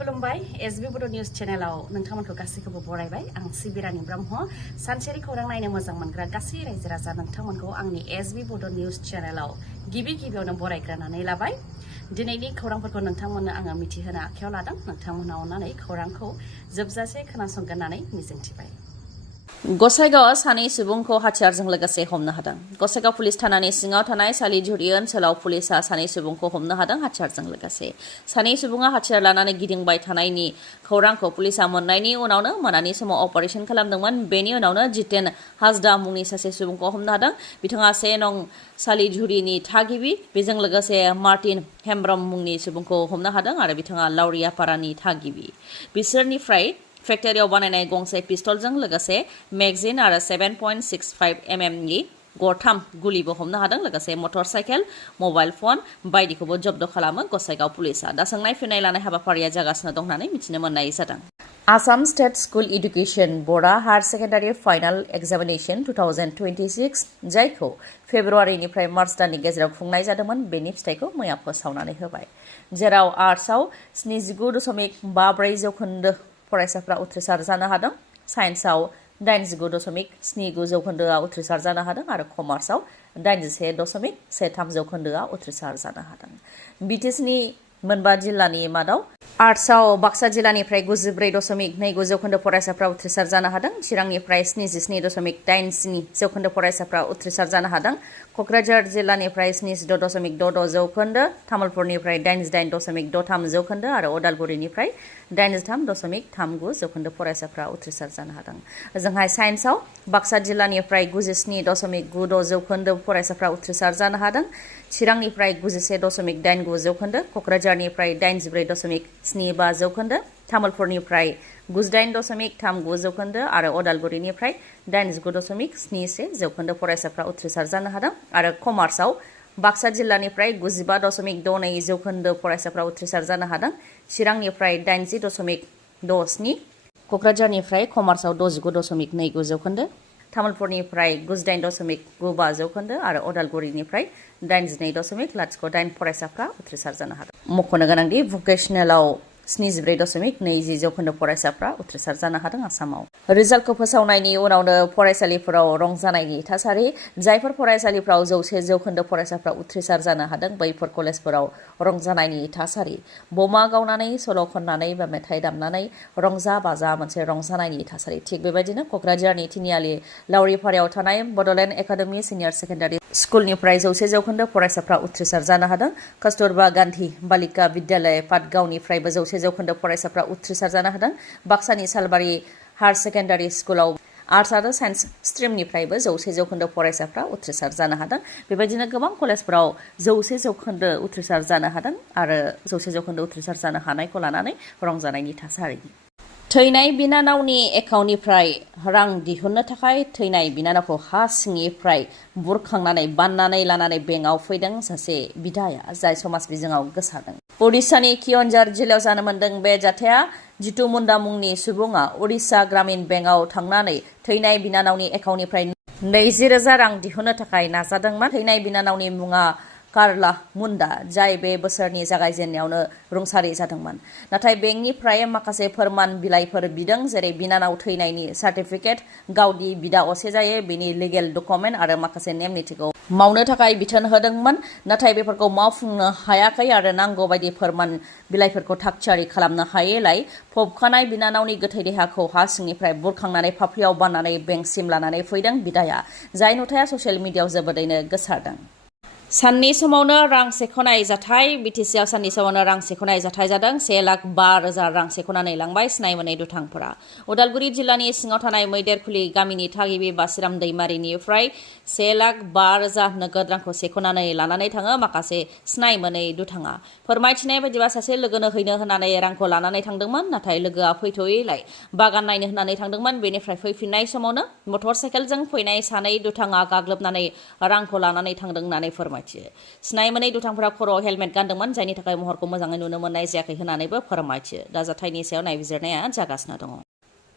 खुलुमबाय एसबी बड' निउज चेनेलाव नोंथांमोनखौ गासैखौबो बरायबाय आं सिबिरानि ब्रह्म सानसेनि खौरां नायनो मोजां मोनग्रा गासै रायजो राजा नोंथांमोनखौ आंनि एसबी बड' निउज चेनेलाव गिबियावनो बरायग्रोनानै लाबाय दिनैनि खौरांफोरखौ नोंथांमोननो आङो मिथिहोनो आखायाव लादों नोंथांमोना अननानै खौरांखौ जोबजासे खोनासंगोन होननानै मिजिंथिबाय गसाइगावआ सानै सुबुंखौ हाथियारजों लोगोसे हमनो हादों गसाइगाव पुलिस थानानि सिङाव थानाय सालिझुरि ओनसोलाव पुलिसआ सानै सुबुंखौ हमनो हादों हाथियारजों लोगोसे सानै सुबुङा हाथियार लानानै गिदिंबाय थानायनि खौरांखौ पुलिसआ मोननायनि उनावनो मोनानि समाव अपारेशन खालामदोंमोन बेनि उनावनो जितेन हाजदा मुंनि सासे सुबुंखौ हमनो हादों बिथाङा 1 नं सालिझुरिनि थागिबि बेजों लोगोसे मार्टिन हेम्ब्रम मुंनि सुबुंखौ हमनो हादों आरो बिथाङा लावरियापारानि थागिबि बिसोरनिफ्राय फेक्टरियाव बानायनाय गंसे पिस्तलजों लोगोसे मेगजिन आरो 7.65 mm नि गरथाम गुलिबो हमनो हादों लोगोसे मटर साइकेल मबाइल फन बायदिखौबो जब्द खालामो गसाइगाव पुलिसआ दा सोंनाय फिननाय लानाय हाबाफारिया जागासिनो दं होननानै मिथिनो मोननाय जादों आसाम स्टेट स्कुल एडुकेशन बोर्डआ हायर सेकेन्डारि फाइनाल एग्जामिनेशन 2026 जायखौ फेब्रुवारिनिफ्राय मार्च दाननि गेजेराव खुंनाय जादोंमोन बेनि फिथायखौ मैया फोसावनानै होबाय जेराव आर्ट्सआव 79.54 जौखोन्दो फरायसाफ्रा उथ्रिसार जानो हादों साइन्सआव 89.79 जौखोन्दोआ उथ्रिसार जानो हादों आरो कमार्सआव 81.13 जौखोन्दोआ उथ्रिसार जानो हादों बिटिसिनि मोनबा जिल्लानि मादाव आर्ट्सआव बाक्सा जिल्लानिफ्राय 94.29 जौखोन्दो फरायसाफ्रा उथ्रिसार जानो हादों चिरांनिफ्राय 77.87 जौखोन्दो फरायसाफ्रा उथ्रिसार जानो हादों क'क्राझार जिल्लानिफ्राय 76.66 जौखोन्दो तामुलपुरनिफ्राय 88.63 जौखोन्दो आरो उदालगुरिनिफ्राय 83.39 जौखोन्दो फरायसाफ्रा उथ्रिसार जानो हादों ओजोंहाय साइन्सआव बाक्सा जिल्लानिफ्राय 97.96 जौखोन्दो फरायसाफ्रा उथ्रिसार जानो हादों चिरांनिफ्राय 91.89 जौखोन्दो क'क्राझारनिफ्राय 84.75 जौखोन्दो तामुलपुरनिफ्राय 98.39 जौखोन्दो आरो उदालगुरिनिफ्राय 89.71 जौखोन्दो फरायसाफ्रा उथ्रिसार जानो हादों आरो कमार्सआव बाक्सा जिल्लानिफ्राय 95.62 जौखोन्दो फरायसाफ्रा उथ्रिसार जानो हादों चिरांनिफ्राय 80.67 क'क्राझारनिफ्राय कमार्सआव 69.29 जौखोन्दो तामुलपुरनिफ्राय 98.95 जौखोन्दो आरो उदालगुरिनिफ्राय 82.08 फरायसाफ्रा उथ्रिसार जानो हादों मख'नो गोनांदि भकेसनेलाव 74.20 जौखोन्दो फरायसाफ्रा उथ्रिसार जानो हादों आसामाव रिजाल्टखौ फोसावनायनि उनावनो फरायसालिफोराव रंजानायनि थासारि जायफोर फरायसालिफोराव 100 जौखोन्दो फरायसाफ्रा उथ्रिसार जानो हादों बैफोर कलेजफोराव रंजानायनि थासारि बमा गावनानै सल' खननानै बा मेथाइ दामनानै रंजा बाजा मोनसे रंजानायनि थासारि थिग बेबायदिनो क'क्राझारनि तिनिआलि लावरिपारायाव थानाय बड'लेण्ड एकाडेमि सिनियर सेकेन्डारि स्कुलनिफ्राय 100 जौखोन्दो फरायसाफ्रा उथ्रिसार जानो हादों कस्तुरबा गान्धी बालिका विद्यालय पाटगावनिफ्रायबो 100 जौखोन्दो फरायसाफ्रा उथ्रिसार जानो हादों बाक्सानि सालबारि हायार सेकेन्डारि स्कुलाव आर्ट्स आरो साइन्स स्ट्रिमनिफ्रायबो 100 जौखोन्दो फरायसाफ्रा उथ्रिसार जानो हादों बेबायदिनो गोबां कलेजफोराव 100 जौखोन्दो उथ्रिसार जानो हादों आरो 100 जौखोन्दो उथ्रिसार जानो हानायखौ लानानै रंजानायनि थासारि थैनाय बिनानावनि एकाउन्टनिफ्राय रां दिहुननो थाखाय थैनाय बिनानावखौ हा सिंनिफ्राय बुरखांनानै बाननानै लानानै बेंकआव फैदों सासे बिदाया जाय समाज बिजोङाव गोसारदों उडिशानि कियनझार जिल्लायाव जानो मोन्दों बे जाथाया जितु मुन्डा मुंनि सुबुङा उडिशा ग्रामीण बेंकआव थांनानै थैनाय बिनानावनि एकाउन्टनिफ्राय 20,000 रां दिहुननो थाखाय नाजादोंमोन थैनाय बिनानावनि मुङा कार्ला मुन्डा जाय बे बोसोरनि जागायजेननायावनो रुंसारि जादोंमोन नाथाय बेंकनिफ्राय माखासे फोरमान बिलाइफोर बिदों जेरै बिनानाव थैनायनि सार्टिफिकेट गावदि बिदा असे जायो बिनि लिगेल डकुमेन्ट आरो माखासे नेम निथिखौ मावनो थाखाय बिथोन होदोंमोन नाथाय बेफोरखौ मावफुंनो हायाखै आरो नांगौ बायदि फोरमान बिलाइफोरखौ थागथियारि खालामनो हायैलाय फबखानाय बिनानावनि गोथै देहाखौ हा सिंनिफ्राय बुरखांनानै फाफ्लियाव बाननानै बेंकसिम लानानै फैदों बिदाया जाय नुथाया ससियेल मिडियायाव जोबोदैनो गोसारदों साननि समावनो रां सेख'नाय जाथाय बिटिसिआव साननि समावनो रां सेख'नाय जाथाय जादों 1,05,000 रां सेख'नानै लांबाय सिनाय मोनै दुथांफोरा उदालगुरि जिल्लानि सिङाव थानाय मैदेरखुलि गामिनि थागिबि बासिराम दैमारिनिफ्राय 1,05,000 नोगोद रांखौ सेख'नानै लानानै थाङो माखासे सिनाय मोनै दुथाङा फोरमायथिनाय बायदिबा सासे लोगोनो हैनो होनानै रांखौ लानानै थांदोंमोन नाथाय लोगोआ फैथ'यैलाय बागान नायनो होननानै थांदोंमोन बेनिफ्राय फैफिननाय समावनो मटर साइकेलजों फैनाय सानै दुथाङा गाग्लोबनानै रांखौ लानानै थांदों होननानै फोरमायथियो सिनाय मोनै दुथांफोरा खर'आव हेलमेट गानदोंमोन जायनि थाखाय महरखौ मोजाङै नुनो मोननाय जायाखै होननानैबो फोरमायथियो दा जाथायनि सायाव नायबिजिरनाया जागासिनो दङ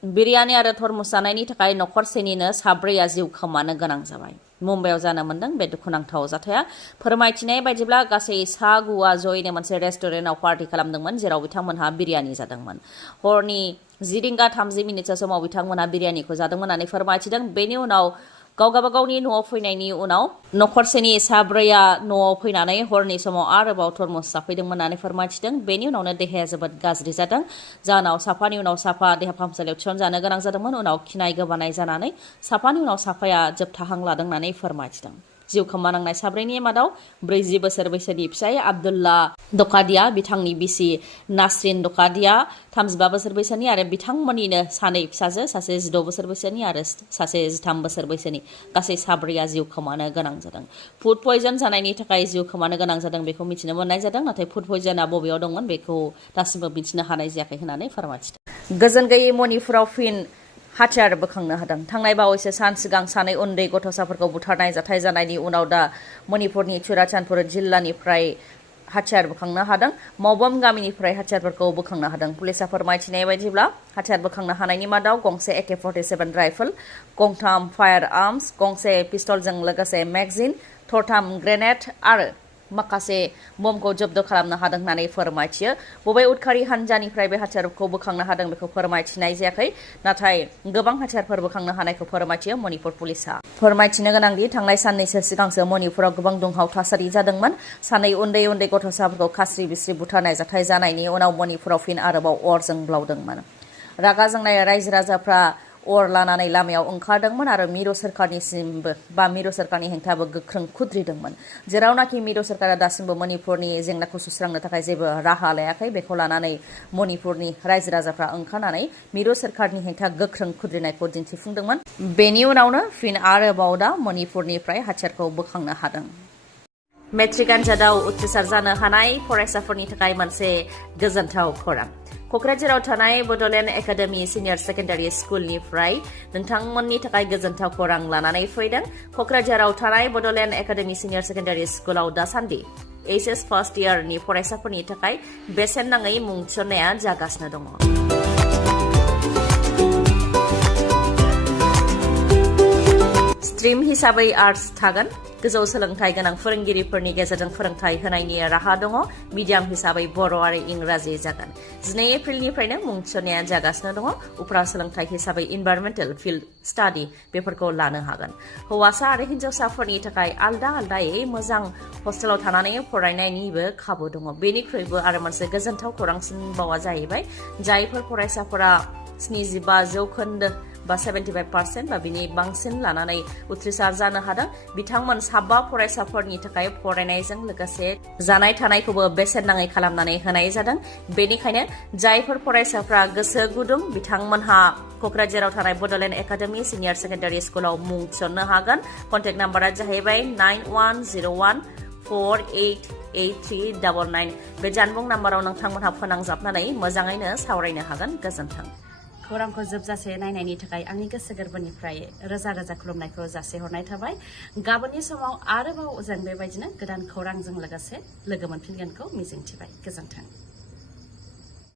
बिरियानि आरो थरमुस जानायनि थाखाय नखरसेनिनो साब्रैया जिउ खोमानो गोनां जाबाय। मुम्बाइआव जानो मोन्दों बे दुखुनांथाव जाथाया। फोरमायथिनाय बायदिब्ला गासै सा 9 जयैनो मोनसे रेस्टुरेन्टआव पार्टी खालामदोंमोन, जेराव बिथांमोनहा बिरियानि जादोंमोन। हरनि 10:30 समाव बिथांमोनहा बिरियानिखौ जादोंमोन होननानै फोरमायथिदों। बेनि उनाव गावगाबागावनि न'आव फैनायनि उनाव नखरसेनि साब्रैया न'आव फैनानै हरनि समाव आरोबाव थरमुस जाफैदोंमोन होननानै फोरमायथिदों। बेनि उनावनो देहाया जोबोद गाज्रि जादों। जाहोनाव साफानि उनाव साफा देहा फाहामसालियाव थिसनजानो गोनां जादोंमोन। उनाव खिनाय गोबानाय जानानै साफानि उनाव साफाया जोबथा हां लादों होननानै फोरमायथिदों। जिउ खोमानांनाय साब्रैनि मादाव 40 बोसोर बैसोनि फिसाय आब्दुल्ला दकादिया, बिथांनि बिसि नासरिन दकादिया 35 बोसोर बैसोनि आरो बिथांमोननिनो सानै फिसाजो, सासे 16 बोसोर बैसोनि आरो सासे 13 बोसोर बैसोनि, गासै साब्रैया जिउ खोमानो गोनां जादों। फुड पयजन जानायनि थाखाय जिउ खोमानो गोनां जादों बेखौ मिथिनो मोननाय जादों। नाथाय फुड पयजना बबेयाव दंमोन बेखौ दासिमबो मिथिनो हानाय जायाखै होननानै फोरमायथिदों। गोजोन गैयै मणिपुराव फिन हाथियार बोखांनो हादों। थांनाय बावैसो सान सिगां सानै उन्दै गथ'साफोरखौ बुथारनाय जाथाय जानायनि उनाव दा मणिपुरनि चुराचान्दपुर जिल्लानिफ्राय हाथियार बोखांनो हादों। मबम गामिनिफ्राय हाथियारफोरखौ बोखांनो हादों। पुलिसा फोरमायथिनाय बायदिब्ला हाथियार बोखांनो हानायनि मादाव गंसे AK-47 राइफल, गंथाम फायार आर्म्स, गंसे पिस्तलजों लोगोसे मेगजिन, थरथाम ग्रेनेड आरो माखासे बमखौ जब्द खालामनो हादों होननानै फोरमायथियो। बबे उदखारि हान्जानिफ्राय बे हाथियारखौ बोखांनो हादों बेखौ फोरमायथिनाय जायाखै। नाथाय गोबां हाथियारफोर बोखांनो हानायखौ फोरमायथियो मणिपुर पुलिसा। फोरमायथिनो गोनांदि थांनाय साननैसो सिगांसो मणिपुराव गोबां दुंहाव थासारि जादोंमोन। सानै उन्दै उन्दै गथ'साफोरखौ खास्रि बिस्रि बुथारनाय जाथाय जानायनि उनाव मणिपुराव फिन आरोबाव अर जोंब्लावदोंमोन। रागा जोंनाय रायजो राजाफ्रा अर लानानै लामायाव ओंखारदोंमोन आरो मिरु सोरखारनि हेंथाबो गोख्रों खुद्रिदोंमोन। जेरावनाखि मिरु सोरखारा दासिमबो मणिपुरनि जेंनाखौ सुस्रांनो थाखाय जेबो राहा लायाखै, बेखौ लानानै मणिपुरनि रायजो राजाफ्रा ओंखारनानै मिरु सोरखारनि हेंथा गोख्रों खुद्रिनायखौ दिन्थिफुंदोंमोन। बेनि उनावनो फिन आरोबाव दा मणिपुरनिफ्राय हाथियारखौ बोखांनो हादों। मेट्रिक आनजादाव उथ्रिसार जानो हानाय फरायसाफोरनि थाखाय मोनसे गोजोनथाव खौरां। क'क्राझाराव थानाय बड'लेण्ड एकाडेमि सिनियर सेकेन्डारि स्कुलनिफ्राय नोंथांमोननि थाखाय गोजोनथाव खौरां लानानै फैदों। क'क्राझाराव थानाय बड'लेण्ड एकाडेमि सिनियर सेकेन्डारि स्कुलाव दासान्दि HS फार्स्ट इयारनि फरायसाफोरनि थाखाय बेसेन नाङै मुं थिसननाया जागासिनो दङ। स्ट्रिम हिसाबै आर्टस थागोन। गोजौ सोलोंथाइ गोनां फोरोंगिरिफोरनि गेजेरजों फोरोंथाइ होनायनि राहा दङ। मिडियाम हिसाबै बर' आरो इंराजि जागोन। 12 एप्रिलनिफ्रायनो मुं थिसननाया जागासिनो दङ। उफ्रा सोलोंथाइ हिसाबै इनभाइरमेन्टेल फिल्ड स्टाडि बेफोरखौ लानो हागोन। हौवासा आरो हिन्जावसाफोरनि थाखाय आलदा आलदायै मोजां हस्टेलाव थानानै फरायनायनिबो खाबु दङ। बेनिख्रुइबो आरो मोनसे गोजोनथाव खौरांसिनबावा जाहैबाय, जायफोर फरायसाफोरा 75% बा 75% बा बिनि बांसिन लानानै उथ्रिसार जानो हादों, बिथांमोन 7 फरायसाफोरनि थाखाय फरायनायजों लोगोसे जानाय थानायखौबो बेसेन नाङै खालामनानै होनाय जादों। बेनिखायनो जायफोर फरायसाफ्रा गोसो गुदुं बिथांमोनहा क'क्राझाराव थानाय बड'लेण्ड एकाडेमि सिनियर सेकेन्डारि स्कुलाव मुं थिसननो हागोन। कन्टेक्ट नाम्बारा जाहैबाय 9101488399। बे जानबुं नाम्बाराव नोंथांमोनहा फोनांजाबनानै मोजाङैनो सावरायनो हागोन। गोजोन्थों। खौरांखौ जोबजासे नायनायनि थाखाय आंनि गोसो गोरबोनिफ्राय रोजा रोजा खुलुमनायखौ जासिहरनाय थाबाय। गाबोननि समाव आरोबाव जों बेबायदिनो गोदान खौरांजों लोगोसे लोगो मोनफिनगोनखौ मिजिंथिबाय। गोजोन्थों।